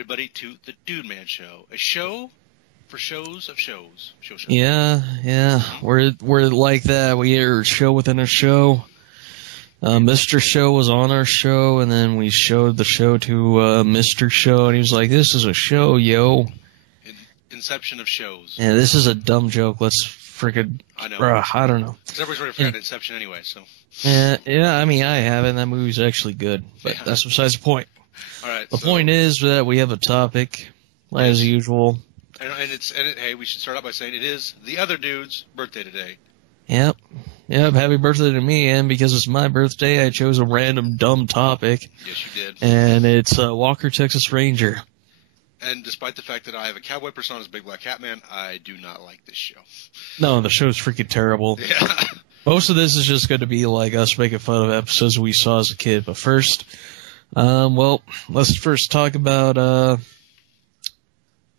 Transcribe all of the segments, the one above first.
everybody, to the DudeMan Show, a show for shows of shows. Show. Yeah. We're like that. We are a show within a show. Mr. Show was on our show, and then we showed the show to Mr. Show, and he was like, "This is a show, yo." Inception of shows. Yeah, this is a dumb joke. Let's freaking... I know. I don't know. Because everybody's already forgotten Inception anyway, so... Yeah, I mean, I haven't. That movie's actually good, but that's besides the point. All right. The point is that we have a topic, as usual. And hey, we should start out by saying it is the other dude's birthday today. Yep. Happy birthday to me, and because it's my birthday, I chose a random dumb topic. Yes, you did. And it's Walker, Texas Ranger. And despite the fact that I have a cowboy persona as BigBlackHatMan, I do not like this show. No, the show's freaking terrible. Yeah. Most of this is just going to be like us making fun of episodes we saw as a kid. But first, let's first talk about,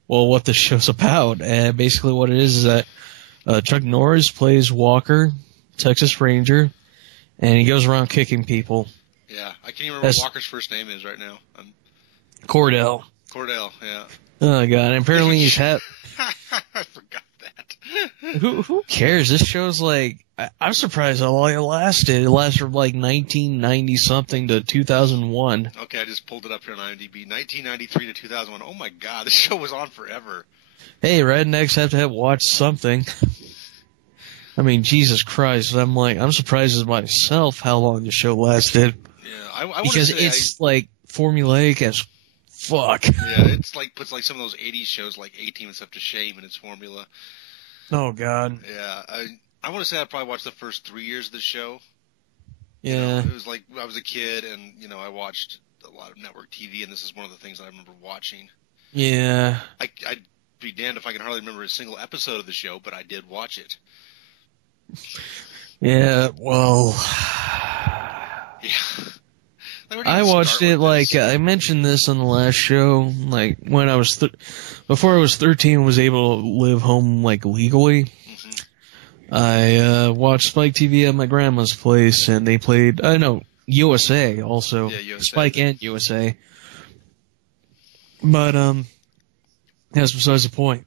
what the show's about. And basically what it is that Chuck Norris plays Walker, Texas Ranger, and he goes around kicking people. Yeah, I can't even remember what Walker's first name is right now. Cordell, yeah. Oh, God. And apparently he's I forgot that. Who cares? This show's like... I'm surprised how long it lasted. It lasted from like 1990-something to 2001. Okay, I just pulled it up here on IMDb. 1993 to 2001. Oh, my God. This show was on forever. Hey, rednecks have to watch something. I mean, Jesus Christ. I'm surprised as myself how long the show lasted. Yeah, I because it's like formulaic as fuck. Yeah, it's like puts like some of those 80s shows like A-Team and stuff to shame in its formula. Oh, God. Yeah, I want to say I probably watched the first 3 years of the show. Yeah. You know, it was like I was a kid and, I watched a lot of network TV, and this is one of the things that I remember watching. Yeah. I'd be damned if I can hardly remember a single episode of the show, but I did watch it. Yeah, well... Yeah. I watched it like I mentioned this on the last show. Like when I was before I was 13, was able to live home like legally. Mm-hmm. I watched Spike TV at my grandma's place, and they played USA also. Yeah, USA. Spike and USA. But that's besides the point.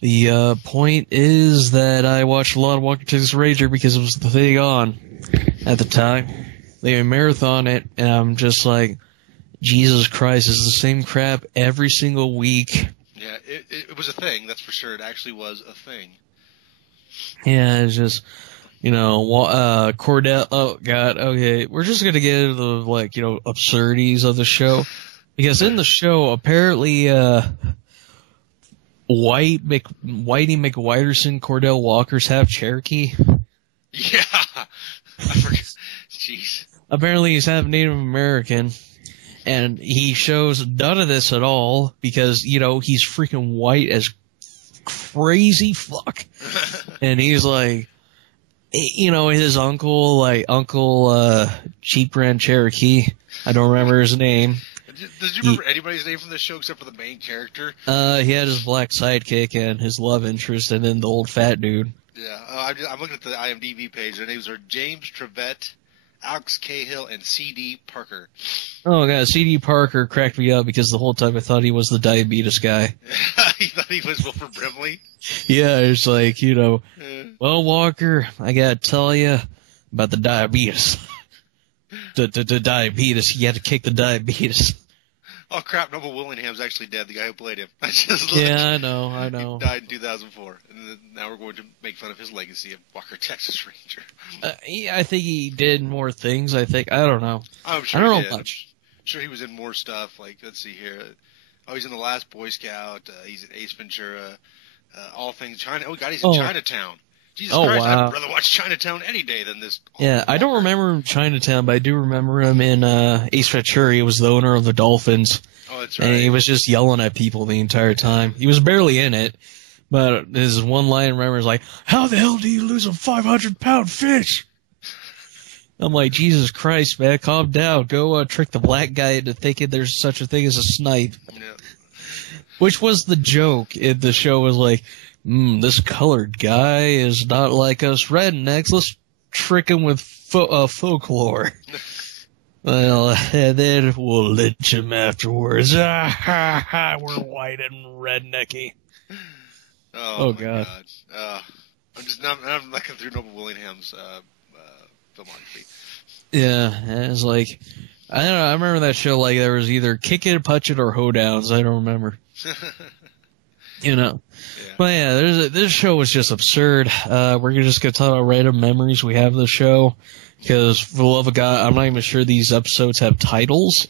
The point is that I watched a lot of Walker Texas Ranger because it was the thing on at the time. They marathon it, and I'm just like, Jesus Christ, it's the same crap every single week. Yeah, it was a thing, that's for sure. It actually was a thing. Yeah, it's just, Cordell, oh, God, okay, we're just gonna get into the, absurdities of the show. Because in the show, apparently, Whitey McWhiterson, Cordell Walker's half Cherokee. Yeah, I forgot. Jeez. Apparently he's half Native American, and he shows none of this at all because, he's freaking white as crazy fuck. And he's like, his Uncle Cheap Brand Cherokee. I don't remember his name. Did you remember anybody's name from this show except for the main character? He had his black sidekick and his love interest, and then the old fat dude. Yeah, I'm looking at the IMDb page. Their names are James Trevette, Alex Cahill, and C.D. Parker. Oh, God, C.D. Parker cracked me up because the whole time I thought he was the diabetes guy. You thought he was Wilford Brimley? Yeah, it's like, well, Walker, I gotta tell you about the diabetes. The diabetes, you had to kick the diabetes. Oh, crap, Noble Willingham's actually dead, the guy who played him. Yeah, I know. He died in 2004. And now we're going to make fun of his legacy of Walker, Texas Ranger. I think he did more things, I don't know. I'm sure I don't know much. I'm sure he was in more stuff, like, let's see here. He's in The Last Boy Scout. He's in Ace Ventura. All Things China. Oh, God, he's in Chinatown. Jesus Christ, wow. I'd rather watch Chinatown any day than this. Yeah, I don't remember him in Chinatown, but I do remember him in Ace Ventura. He was the owner of the Dolphins. Oh, that's right. And he was just yelling at people the entire time. He was barely in it, but his one line, remember, is like, "How the hell do you lose a 500-pound fish?" I'm like, Jesus Christ, man, calm down. Go trick the black guy into thinking there's such a thing as a snipe. Yeah. Which was the joke in the show, was like, this colored guy is not like us rednecks. Let's trick him with folklore. Well, and then we'll lynch him afterwards. We're white and rednecky. Oh my God. I'm just I'm looking through Noble Willingham's filmography. Yeah, it was like, I don't know, I remember that show like there was either Kick It, Punch It, or Hoedowns. I don't remember. You know. Yeah. But yeah, this show was just absurd. We're just gonna talk about random memories we have of the show. Because, for the love of God, I'm not even sure these episodes have titles.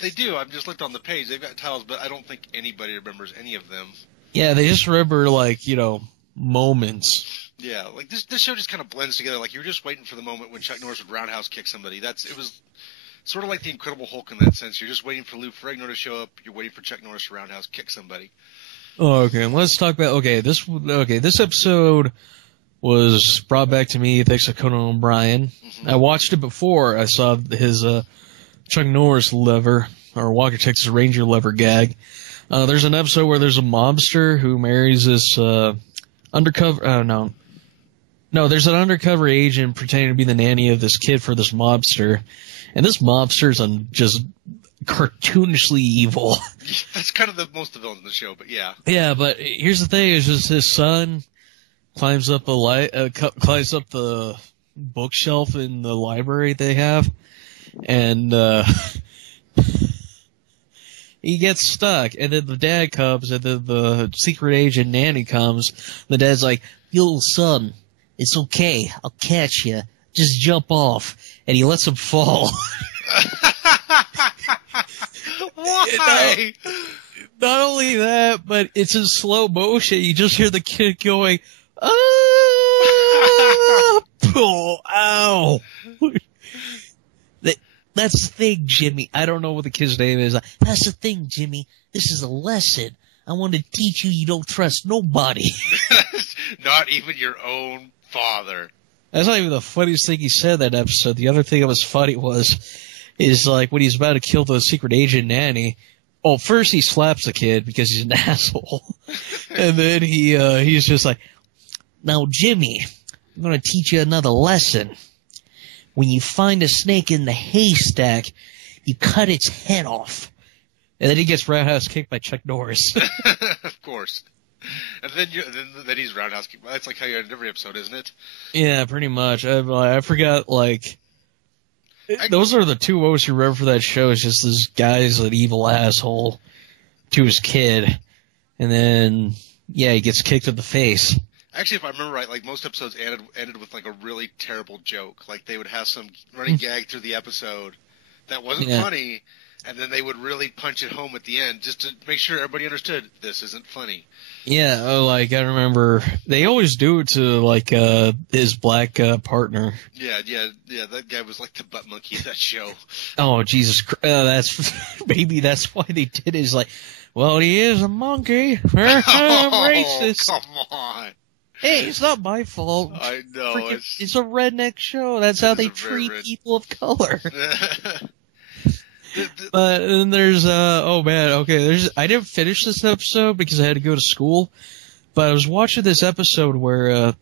They do. I've just looked on the page. They've got titles, but I don't think anybody remembers any of them. Yeah, they just remember, like, you know, moments. Yeah, like this show just kind of blends together. Like you're just waiting for the moment when Chuck Norris would roundhouse kick somebody. It was sort of like the Incredible Hulk in that sense. You're just waiting for Lou Ferrigno to show up. You're waiting for Chuck Norris to roundhouse kick somebody. Oh, okay. Let's talk about this episode was brought back to me thanks to Conan O'Brien. Mm-hmm. I watched it before I saw his Chuck Norris lever or Walker Texas Ranger lever gag. There's an episode where there's a mobster who marries this undercover. No, there's an undercover agent pretending to be the nanny of this kid for this mobster, and this mobster's just cartoonishly evil. That's kind of most of the villain in the show, but yeah. Yeah, but here's the thing: is just his son climbs up the bookshelf in the library they have, and he gets stuck, and then the dad comes, and then the secret agent nanny comes. The dad's like, "Yo, son, it's okay. I'll catch you. Just jump off." And he lets him fall. Why? Not only that, but it's in slow motion. You just hear the kid going, "Ah, oh, ow." That's the thing, Jimmy. I don't know what the kid's name is. That's the thing, Jimmy. This is a lesson. I want to teach you don't trust nobody. Not even your own father. That's not even the funniest thing he said in that episode. The other thing that was funny is like when he's about to kill the secret agent nanny. Oh, first he slaps the kid because he's an asshole. And then he's just like, "Now, Jimmy, I'm going to teach you another lesson. When you find a snake in the haystack, you cut its head off." And then he gets roundhouse kicked by Chuck Norris. Of course. And then he's roundhouse kicked. That's like how you end every episode, isn't it? Yeah, pretty much. I forgot, like, those are the two most you remember for that show. It's just this guy's an evil asshole to his kid. And then, yeah, he gets kicked in the face. Actually, if I remember right, like most episodes ended with like a really terrible joke. Like they would have some running gag through the episode that wasn't funny, and then they would really punch it home at the end just to make sure everybody understood this isn't funny. Yeah, like I remember they always do it to like his black partner. Yeah, that guy was like the butt monkey of that show. Oh Jesus Christ! Maybe that's why they did it. Is like, well, he is a monkey. Racist. Come on. Hey, it's not my fault. I know. It's a redneck show. That's how they treat people of color. But then there's I didn't finish this episode because I had to go to school. But I was watching this episode where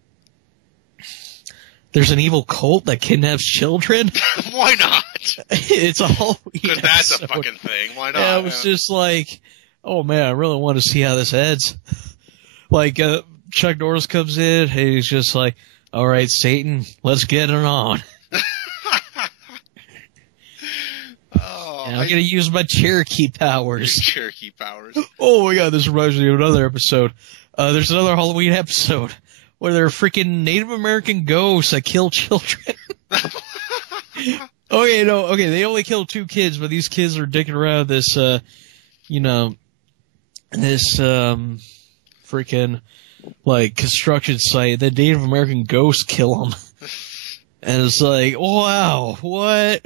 there's an evil cult that kidnaps children. Why not? It's a Halloween because that's a fucking thing. Why not? Yeah, I was just like, oh man, I really want to see how this ends. Like, Chuck Norris comes in, and he's just like, "All right, Satan, let's get it on." I'm going to use my Cherokee powers. Cherokee powers. Oh my God, this reminds me of another episode. There's another Halloween episode where there are freaking Native American ghosts that kill children. They only kill 2 kids, but these kids are dicking around this, freaking, like, construction site. The Native American ghosts kill them. And it's like, wow, what?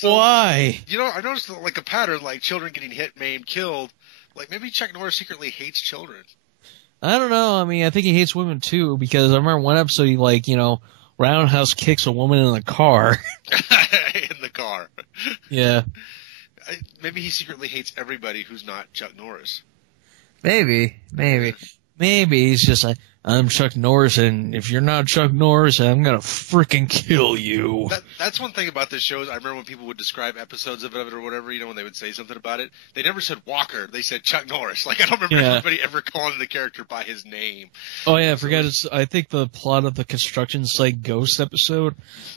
Why? I noticed like a pattern, like children getting hit, maimed, killed. Like maybe Chuck Norris secretly hates children. I don't know. I mean, I think he hates women too, because I remember one episode he roundhouse kicks a woman in the car. In the car. Yeah. Maybe he secretly hates everybody who's not Chuck Norris. Maybe. maybe he's just like, I'm Chuck Norris, and if you're not Chuck Norris, I'm gonna frickin' kill you. That's one thing about this show. Is I remember when people would describe episodes of it or whatever, when they would say something about it, they never said Walker. They said Chuck Norris. Like, I don't remember anybody ever calling the character by his name. Oh yeah, I forgot. I think the plot of the construction site ghost episode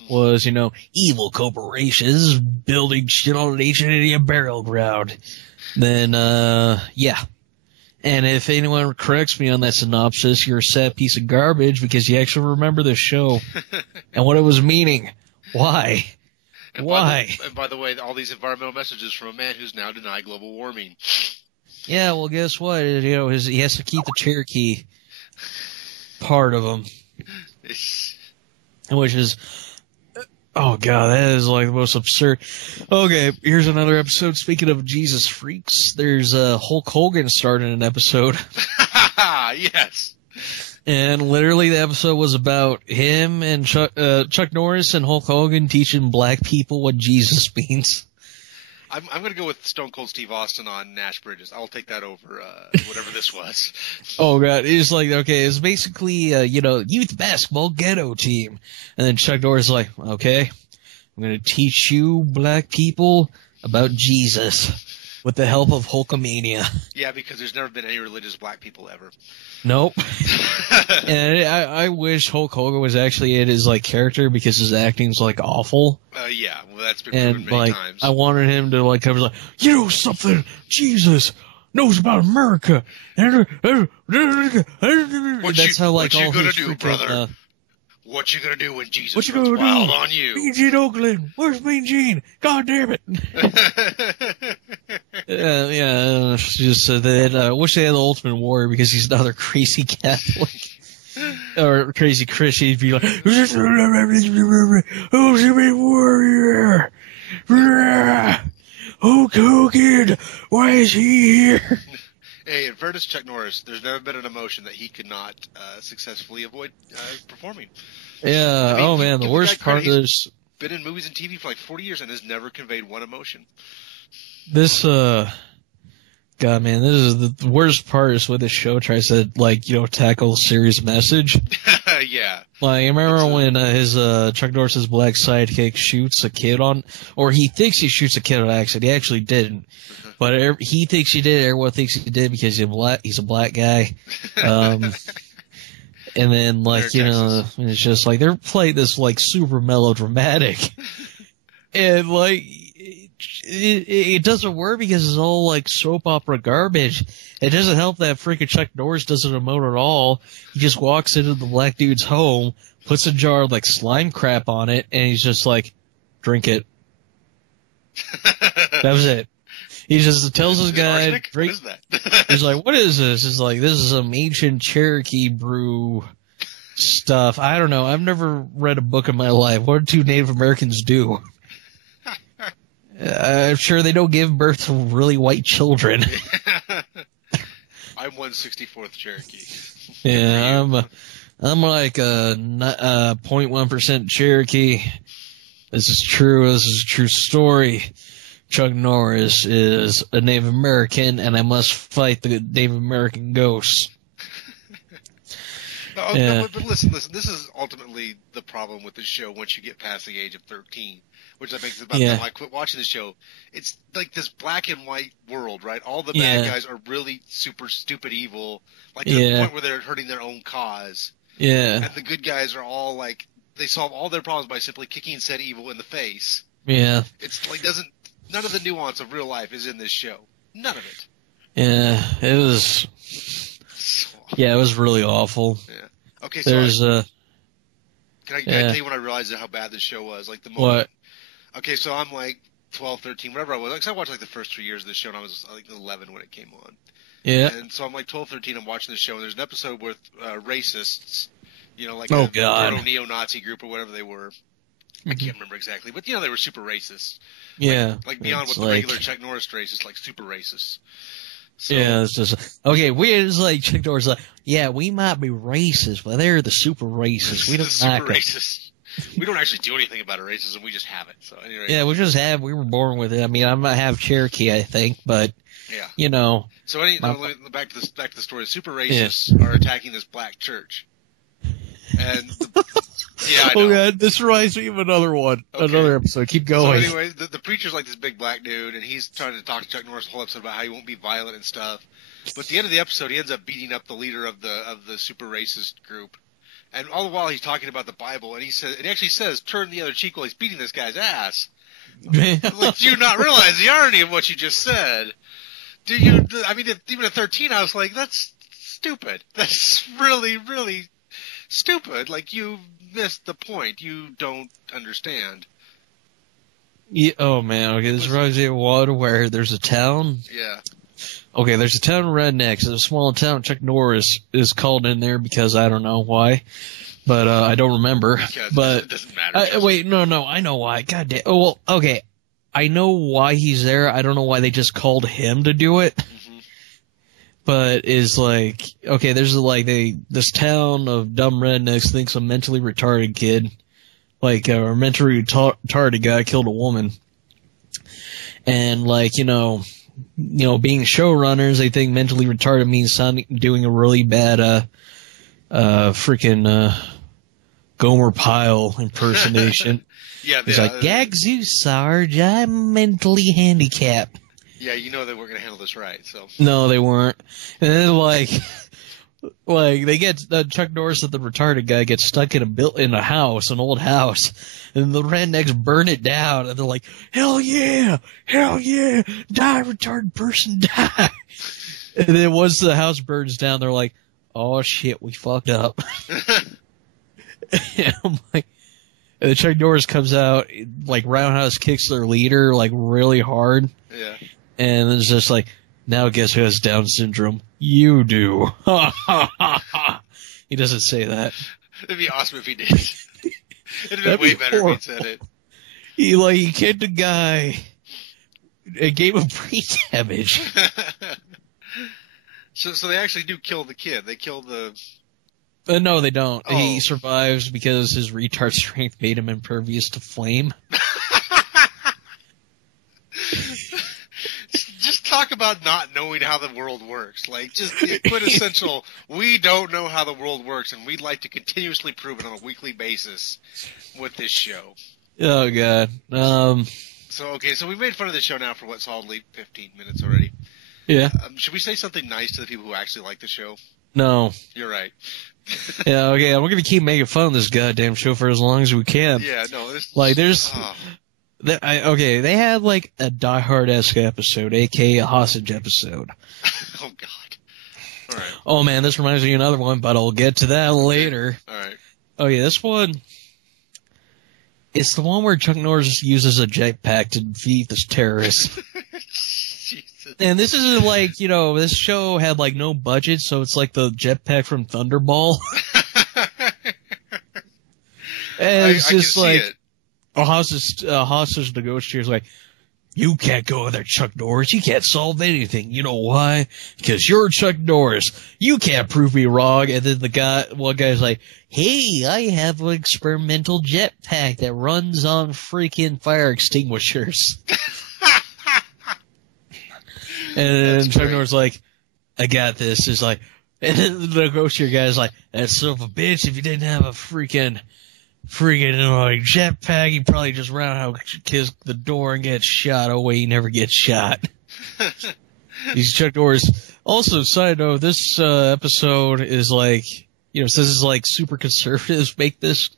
was, evil corporations building shit on an ancient Indian burial ground. Then, yeah. And if anyone corrects me on that synopsis, you're a sad piece of garbage because you actually remember the show and what it was meaning. Why? Why? And by the way, all these environmental messages from a man who's now denied global warming. Yeah, well, guess what? He has to keep the Cherokee part of him, which is, oh god, that is like the most absurd. Okay, here's another episode. Speaking of Jesus freaks, there's Hulk Hogan starting an episode. Yes. And literally the episode was about him and Chuck Norris and Hulk Hogan teaching black people what Jesus means. I'm going to go with Stone Cold Steve Austin on Nash Bridges. I'll take that over whatever this was. Oh god, it's like, okay, it's basically youth basketball ghetto team, and then Chuck Norris is like, okay, I'm going to teach you black people about Jesus with the help of Hulkamania. Yeah, because there's never been any religious black people ever. Nope. And I wish Hulk Hogan was actually in his like character because his acting's like awful. Yeah, well that's been proven many times. I wanted him to like cover like, you know something, Jesus knows about America. That's how like all his freaking, brother? What you gonna do when Jesus runs wild on you? Mean Gene Oakland, where's Mean Gene? God damn it! Yeah, just that. I wish they had the Ultimate Warrior because he's another crazy Catholic or crazy Christian. He'd be like, Ultimate Warrior, Hulk Hogan, why is he here? Hey, in fairness to Chuck Norris, there's never been an emotion that he could not successfully avoid performing. Yeah, I mean, man, the worst part of this... He's been in movies and TV for like 40 years and has never conveyed one emotion. This, God, man, this is the worst part is when the show tries to, like, tackle a serious message. Yeah. Like, I remember when his Chuck Norris's black sidekick shoots a kid or he thinks he shoots a kid on accident. He actually didn't. But he thinks he did. Everyone thinks he did because he's a black guy. And then, like, it's just like they're playing this like super melodramatic, and like it doesn't work because it's all like soap opera garbage. It doesn't help that freaking Chuck Norris doesn't emote at all. He just walks into the black dude's home, puts a jar of like slime crap on it, and he's just like, "Drink it." That was it. He just tells his guy, "What is that?" He's like, "What is this?" It's like, "This is some ancient Cherokee brew stuff." I don't know. I've never read a book in my life. What do Native Americans do? I'm sure they don't give birth to really white children. I'm 1/64th Cherokee. Yeah, I'm like 0.1% Cherokee. This is true. This is a true story. Chuck Norris is a Native American, and I must fight the Native American ghosts. No, but listen, this is ultimately the problem with the show once you get past the age of 13, which I think is about the time I quit watching the show. It's like this black and white world, right? All the bad guys are really super stupid evil, like to the point where they're hurting their own cause. Yeah. And the good guys are all like, they solve all their problems by simply kicking said evil in the face. Yeah. It's like none of the nuance of real life is in this show. None of it. Yeah, it was. Yeah, it was really awful. Yeah. Okay, so can I tell you when I realized how bad this show was? Like the moment. What? Okay, so I'm like 12, 13, whatever I was. Like, I watched like the first 3 years of the show, and I was like 11 when it came on. Yeah. And so I'm like 12, 13. I'm watching the show, and there's an episode with racists. Like a neo-Nazi group or whatever they were. I can't remember exactly, but they were super racist. Yeah. Like beyond what the regular Chuck Norris racist, like super racist. So, yeah, it's just okay. It's like Chuck Norris, like, yeah, we might be racist, but they're the super racist. We don't super like racist. We don't actually do anything about our racism. We just have it. So anyway. Yeah, we were born with it. I mean, I might have Cherokee, I think, but yeah. You know. So back to the story. Super racists are attacking this black church. And I know. Oh God, this reminds me of another one. Okay. Another episode. Keep going. So anyway, the preacher's like this big black dude, and he's trying to talk to Chuck Norris the whole episode about how he won't be violent and stuff. But at the end of the episode, he ends up beating up the leader of the super racist group. And all the while he's talking about the Bible, and he actually says, "Turn the other cheek," while he's beating this guy's ass. Like, do you not realize the irony of what you just said? Do you? I mean, even at 13, I was like, "That's stupid. That's really, really stupid. Like, you missed the point. You don't understand." Yeah, oh man, okay, this reminds me of water where there's a town. Yeah. Okay, there's a town of rednecks. It's a small town. Chuck Norris is called in there because I don't know why, but I don't remember. But it doesn't matter. Wait, no, I know why. God damn. Oh, well, okay, I know why he's there. I don't know why they just called him to do it. Mm-hmm. But is like, okay, there's like this town of dumb rednecks thinks a mentally retarded kid, like a mentally retarded guy killed a woman, and like being showrunners, they think mentally retarded means doing a really bad, freaking, Gomer Pyle impersonation. Yeah, he's like, "Gagzoo, Sarge, I'm mentally handicapped." Yeah, you know they weren't gonna handle this right, so. No, they weren't. And then like they get Chuck Norris, the retarded guy, gets stuck in a house, an old house, and the rednecks burn it down, and they're like, hell yeah, die, retarded person, die. And then once the house burns down, they're like, oh shit, we fucked up. And I'm like, and then Chuck Norris comes out, like roundhouse kicks their leader, like really hard. Yeah. And it's just like, now guess who has Down syndrome? You do. He doesn't say that. It'd be awesome if he did. It'd be way better if he said it. He kicked a guy and gave him brain damage. So they actually do kill the kid. They kill the... no, they don't. Oh. He survives because his retard strength made him impervious to flame. Just talk about not knowing how the world works. Like, just the quintessential, we don't know how the world works, and we'd like to continuously prove it on a weekly basis with this show. Oh, God. So we made fun of the show now for what, solidly 15 minutes already. Yeah. Should we say something nice to the people who actually like the show? No. You're right. Yeah, okay, we're gonna keep making fun of this goddamn show for as long as we can. Yeah, no, they had like a Die Hard-esque episode, aka a hostage episode. Oh God. Alright. Oh man, this reminds me of another one, but I'll get to that later. Alright. Oh yeah, this one, it's the one where Chuck Norris uses a jetpack to defeat this terrorist. And this is like, this show had like no budget, so it's like the jetpack from Thunderball. And it's just like a hostage negotiator's like, you can't go there, Chuck Norris. You can't solve anything. You know why? Because you're Chuck Norris. You can't prove me wrong. And then one guy's like, hey, I have an experimental jetpack that runs on freaking fire extinguishers. And then Chuck Norris like, I got this. It's like, and then the negotiator guy's like, that son of a bitch, if you didn't have a freaking like jetpack, you probably just roundhouse kiss the door and get shot. Oh wait, he never gets shot. He's Chuck Norris. Also, side note, this episode is like, says it's like super conservatives make this.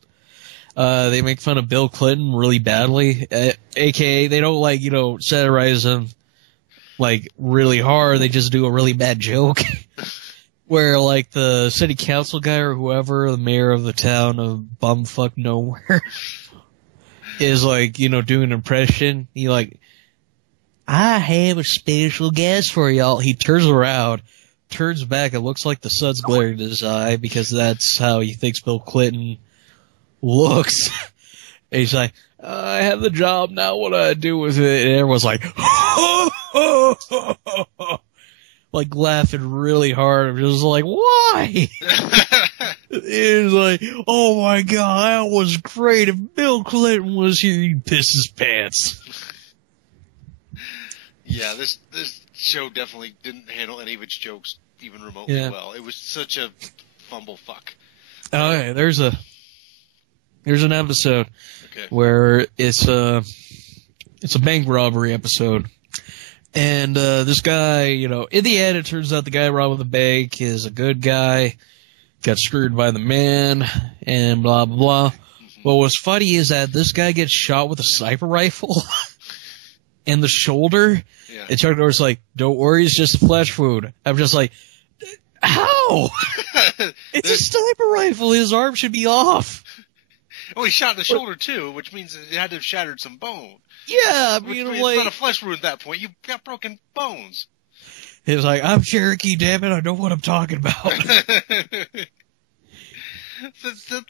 They make fun of Bill Clinton really badly, aka they don't like, satirize him like really hard. They just do a really bad joke. Where like the city council guy or whoever, the mayor of the town of bumfuck nowhere, is like, doing an impression. He like, I have a special guest for y'all. He turns around, turns back, it looks like the sun's glaring in his eye because that's how he thinks Bill Clinton looks. And he's like, I have the job now, what do I do with it? And everyone's like, like laughing really hard. I'm just like, why? And It was like, oh my god, that was great. If Bill Clinton was here, he'd piss his pants. Yeah, this show definitely didn't handle any of its jokes even remotely well. It was such a fumble fuck. Oh, yeah, there's an episode where it's a bank robbery episode. And this guy, in the end, it turns out the guy robbing the bank is a good guy, got screwed by the man, and blah, blah, blah. But what's funny is that this guy gets shot with a sniper rifle in the shoulder. Yeah. And Chuck Norris like, don't worry, it's just a flesh wound. I'm just like, how? It's a sniper rifle. His arm should be off. Oh, he shot in the shoulder, too, which means it had to have shattered some bone. Yeah, I mean, it's not a flesh wound at that point. You've got broken bones. He was like, I'm Cherokee, damn it, I know what I'm talking about.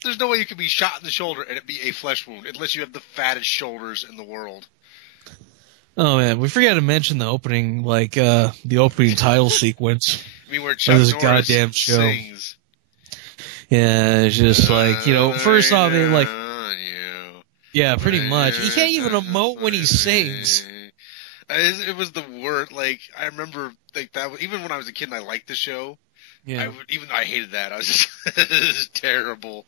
There's no way you can be shot in the shoulder and it be a flesh wound, unless you have the fattest shoulders in the world. Oh, man, we forgot to mention the opening, the opening title sequence. I mean, where Chuck Norris goddamn show. Sings. Yeah, it's just first off, they yeah, pretty much. He can't even emote when he sings. It was the word. I remember, that. Even when I was a kid and I liked the show, I hated that. I was just, this is terrible.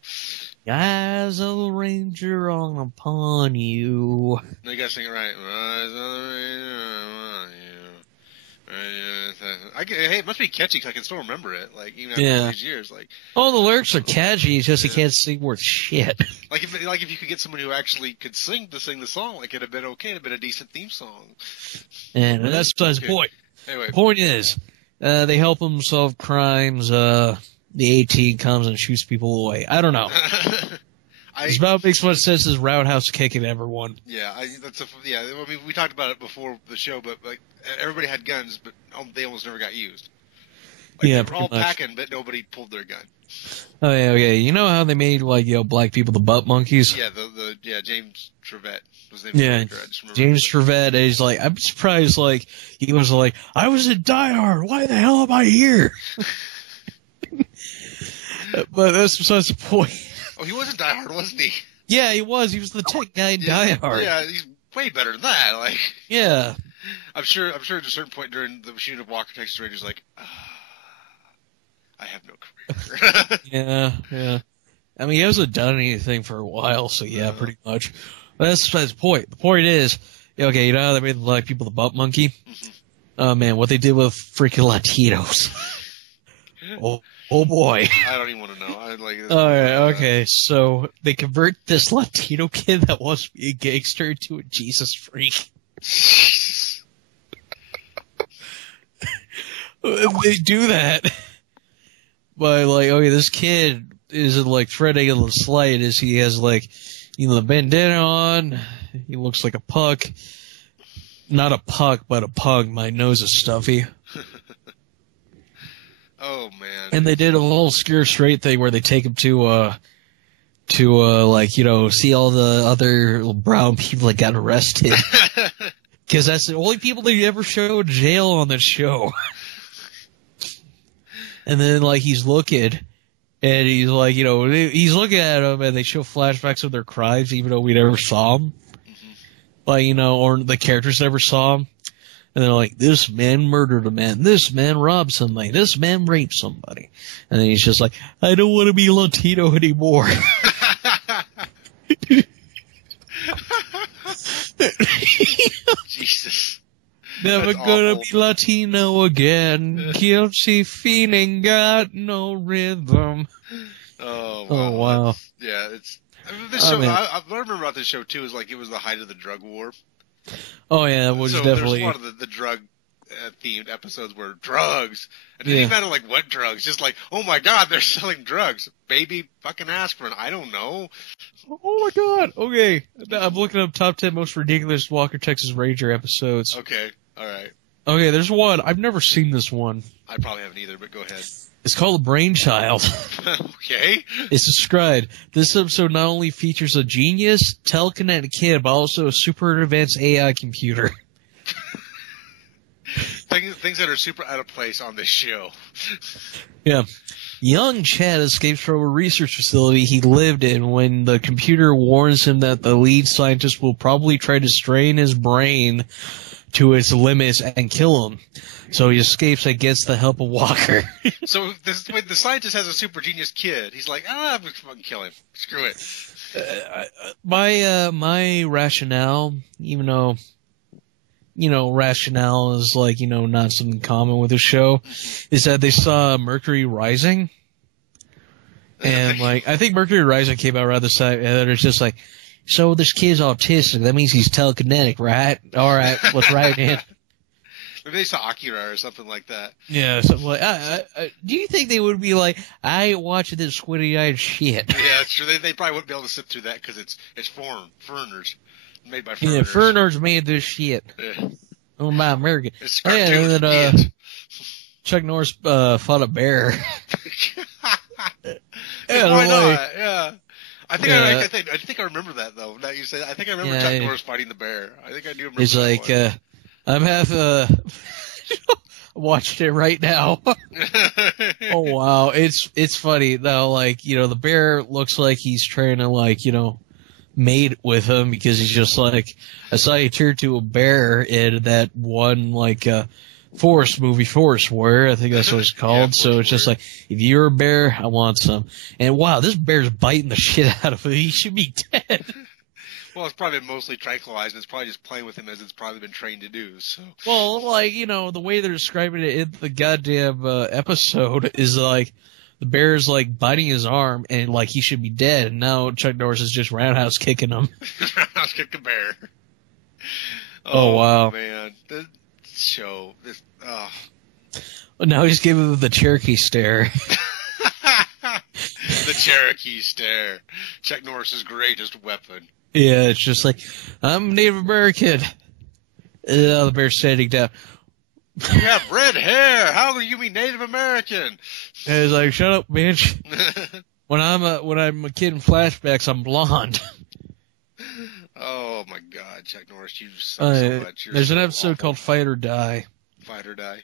Eyes of the Ranger on upon you. No, you gotta sing it right. Eyes of the Ranger on you. Hey, it must be catchy because I can still remember it. Even after all these years, oh, the lyrics are catchy. It's just he can't sing worth shit. If you could get someone who actually could sing the song, it'd have been okay. It'd have been a decent theme song. And that's besides the point. Anyway, the point is, they help them solve crimes. The A-Team comes and shoots people away. I don't know. It's about makes much sense as Roundhouse kicking everyone. Yeah, I mean, we talked about it before the show, but everybody had guns, but they almost never got used. They were all packing, but nobody pulled their gun. Oh yeah, okay. You know how they made black people the butt monkeys? Yeah, James Trevette was the name. Yeah, James Trevette. He's like, I'm surprised. He was like, I was in Die Hard. Why the hell am I here? But that's besides the point. Oh, he was in Die Hard, wasn't he? Yeah, he was. He was the tech guy in Die Hard. Yeah, he's way better than that. Yeah. I'm sure at a certain point during the shooting of Walker, Texas Rangers, I have no career. Yeah. I mean, he hasn't done anything for a while, so yeah, pretty much. But that's the point. The point is, okay, you know how they made the black people the butt monkey? Mm-hmm. Oh man, what they did with freaking Latinos. Oh boy. I don't even want to know. Alright, okay, so they convert this Latino kid that wants to be a gangster into a Jesus freak. They do that by this kid isn't fretting a little slight as he has the bandana on, he looks like a puck. Not a puck, but a pug. My nose is stuffy. Oh man! And they did a little scare straight thing where they take him to see all the other little brown people that got arrested. Because that's the only people they ever show in jail on this show. And then he's looking, and he's he's looking at them, and they show flashbacks of their crimes, even though we never saw them. Mm-hmm. Or the characters never saw them. And they're like, this man murdered a man, this man robbed somebody, this man raped somebody. And then he's just like, I don't want to be Latino anymore. Jesus. Never gonna be Latino again. Guilty feeling, got no rhythm. Oh, wow. Oh, wow. Yeah, this show, what I remember about this show, too, is it was the height of the drug war. Oh yeah, it was definitely. There's a lot of the drug themed episodes were drugs, and it didn't matter what drugs. Just oh my god, they're selling drugs. Baby fucking aspirin. I don't know. Oh my god. Okay, I'm looking up top 10 most ridiculous Walker Texas Ranger episodes. Okay, all right. Okay, there's one. I've never seen this one. I probably haven't either, but go ahead. It's called The Brainchild. Okay. It's described. This episode not only features a genius, telekinetic kid, but also a super advanced AI computer. Things that are super out of place on this show. Yeah. Young Chad escapes from a research facility he lived in when the computer warns him that the lead scientist will probably try to strain his brain to its limits and kill him. So he escapes and gets the help of Walker. So the scientist has a super genius kid. He's like, I'm gonna fucking kill him. Screw it. My rationale, even though, rationale is like, not something common with the show, is that they saw Mercury Rising. And like, I think Mercury Rising came out around the side, and it's just like, so this kid's autistic. That means he's telekinetic, right? All right, let's write it in. Maybe they saw Akira or something like that. Yeah, something like. Do you think they would be like, I ain't watching this squinty-eyed shit? Yeah, that's true. They probably wouldn't be able to sit through that because it's foreigners, made by foreigners. Yeah, foreigners made this shit. Yeah. Oh my American. It's and then Chuck Norris fought a bear. Why not? Yeah. I think I remember that though. Now you say, I think I remember Chuck Norris fighting the bear. I think I do remember. He's like, I'm watched it right now. Oh wow, it's funny though. Like the bear looks like he's trying to mate with him because he's just like, I saw you turn to a bear in that one Forest movie, Forest Warrior, I think that's what it's called. Yeah, so it's just like, if you're a bear, I want some. And wow, this bear's biting the shit out of him. He should be dead. Well, it's probably been mostly tranquilized, and it's probably just playing with him as it's probably been trained to do, so. Well, the way they're describing it in the goddamn episode is like, the bear's biting his arm, and he should be dead, and now Chuck Norris is just roundhouse kicking him. Roundhouse kick the bear. Oh wow. Man. This show, Now he's giving him the Cherokee stare. The Cherokee stare. Chuck Norris's greatest weapon. Yeah, it's just like, I'm Native American. The bear's standing down. You have red hair. How do you mean Native American? And he's like, shut up, bitch. When I'm a kid in flashbacks, I'm blonde. Oh my God, Chuck Norris, you suck so much. There's an episode called Fight or Die. Fight or Die.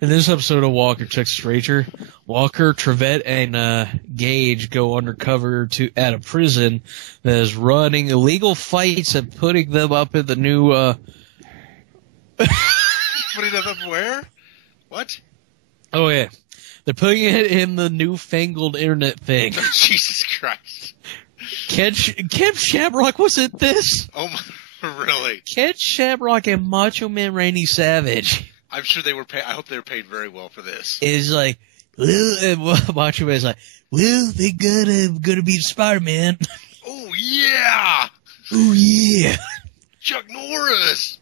In this episode of Walker Checks Stranger, Walker, Trevette, and Gage go undercover at a prison that is running illegal fights and putting them up in the new Putting them up where? What? Oh yeah. They're putting it in the newfangled internet thing. Oh, Jesus Christ. Ken Shamrock was in this? Oh my, really? Ken Shamrock and Macho Man Randy Savage. I'm sure they were paid. I hope they were paid very well for this. It's like, well, Macho Man's like, well, they gonna beat Spider-Man. Oh yeah! Oh yeah! Chuck Norris!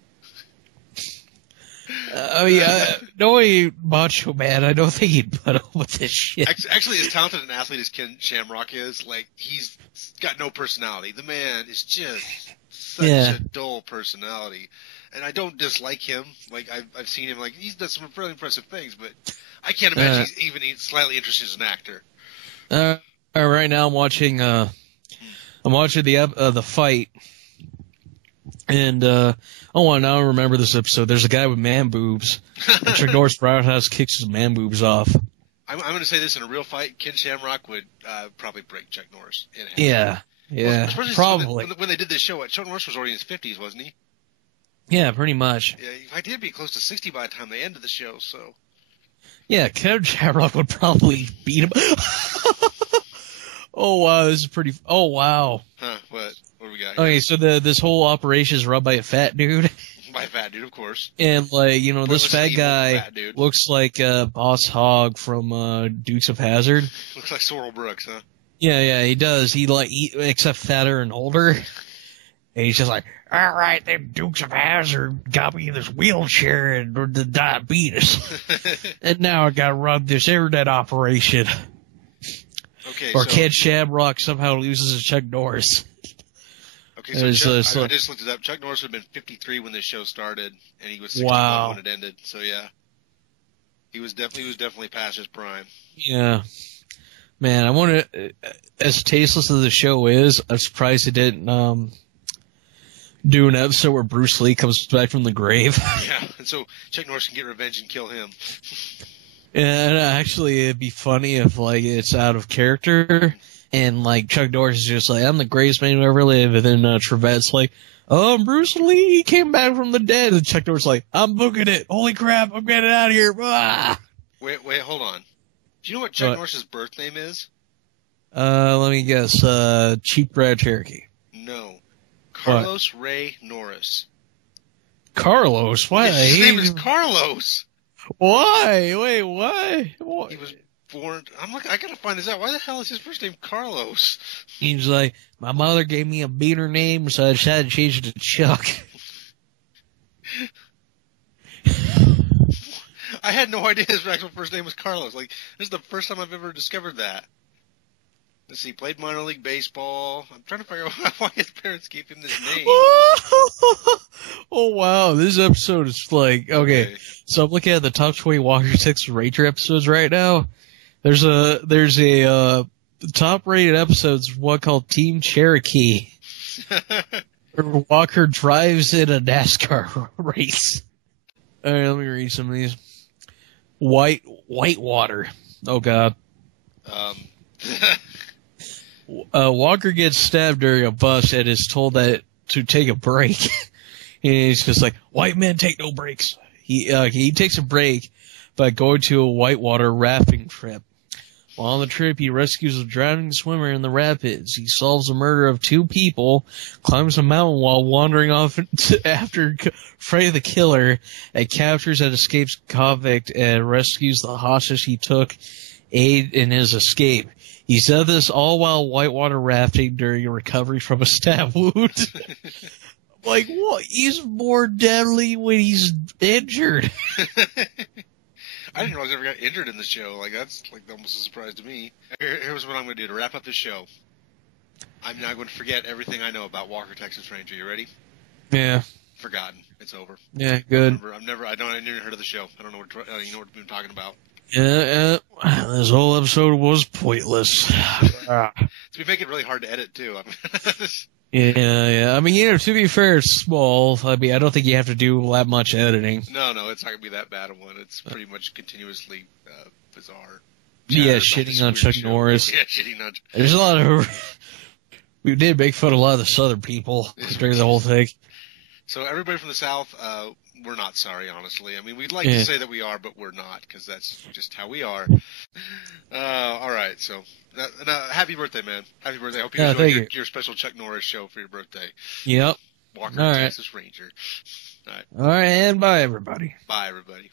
Knowing Macho Man, I don't think he'd put up with this shit. Actually, as talented an athlete as Ken Shamrock is, he's got no personality. The man is just such a dull personality. And I don't dislike him. I've seen him. He's done some fairly impressive things, but I can't imagine he's even slightly interested as an actor. Right now I'm watching the fight. And, now I remember this episode. There's a guy with man boobs. And Chuck Norris Roundhouse kicks his man boobs off. I'm going to say this, in a real fight, Ken Shamrock would probably break Chuck Norris in half. Yeah. Yeah. Well, probably. When they did this show, Chuck Norris was already in his 50s, wasn't he? Yeah, pretty much. Yeah, I did be close to 60 by the time they ended the show, so. Yeah, Ken Shamrock would probably beat him. Oh, wow, this is pretty. Oh, wow. Huh, what? What do we got? Okay, so this whole operation is run by a fat dude. By a fat dude, of course. And, this fat guy looks like Boss Hogg from Dukes of Hazzard. Looks like Sorrel Brooks, huh? Yeah, he does. He, except fatter and older. And he's just like, all right, them Dukes of Hazzard got me in this wheelchair and the diabetes. And now I gotta run this internet operation. Okay, or Ken Shamrock somehow loses his Chuck Norris. Okay, so I just looked it up. Chuck Norris would have been 53 when this show started, and he was 61 when it ended. So yeah, he was definitely past his prime. Yeah, man, I want to. As tasteless as the show is, I'm surprised it didn't do an episode where Bruce Lee comes back from the grave. Yeah, and so Chuck Norris can get revenge and kill him. And actually, it'd be funny if like it's out of character, and like Chuck Norris is just like, "I'm the greatest man who ever lived," and then Trevette's like, Bruce Lee came back from the dead," and Chuck Norris is like, "I'm booking it. Holy crap, I'm getting out of here." Ah! Wait, hold on. Do you know what Chuck Norris's birth name is? Let me guess. Cheap Brad Cherokee. No. Carlos Ray Norris. Carlos? Why? His name is Carlos. Why? Wait, what? He was born. I'm like, I gotta find this out. Why the hell is his first name Carlos? He's like, my mother gave me a beaner name, so I decided to change it to Chuck. I had no idea his actual first name was Carlos. Like, this is the first time I've ever discovered that. Let's see, played minor league baseball. I'm trying to figure out why his parents gave him this name. Oh, wow. This episode is like, okay. So I'm looking at the top 20 Walker Texas Ranger episodes right now. There's a top rated episodes, one called Team Cherokee. Where Walker drives in a NASCAR race. Alright, let me read some of these. Whitewater. Oh, God. Walker gets stabbed during a bus and is told that to take a break. And he's just like, white men take no breaks. He takes a break by going to a whitewater rafting trip. While on the trip, he rescues a drowning swimmer in the rapids. He solves the murder of 2 people, climbs a mountain while wandering off after afraid of the killer, and captures and escapes convict and rescues the hostage he took, aid in his escape. He said this all while whitewater rafting during a recovery from a stab wound. Like, what? He's more deadly when he's injured. I didn't realize he ever got injured in the show. Like, that's like almost a surprise to me. Here's what I'm going to do to wrap up this show. I'm not going to forget everything I know about Walker, Texas Ranger. You ready? Yeah. Forgotten. It's over. Yeah, good. I never heard of the show. I don't know what we've been talking about. Yeah, this whole episode was pointless. So we make it really hard to edit, too. Yeah. I mean, to be fair, it's small. I mean, I don't think you have to do that much editing. No, it's not going to be that bad a one. It's pretty much continuously bizarre. Yeah, shitting on Chuck Norris. Yeah, shitting on... There's a lot of... We did make fun of a lot of the Southern people during the whole thing. So everybody from the South, we're not sorry, honestly. I mean, we'd like to say that we are, but we're not, because that's just how we are. All right, so happy birthday, man. Happy birthday. I hope you enjoy your special Chuck Norris show for your birthday. Yep. Walker, Texas Ranger. All right, and bye, everybody. Bye, everybody.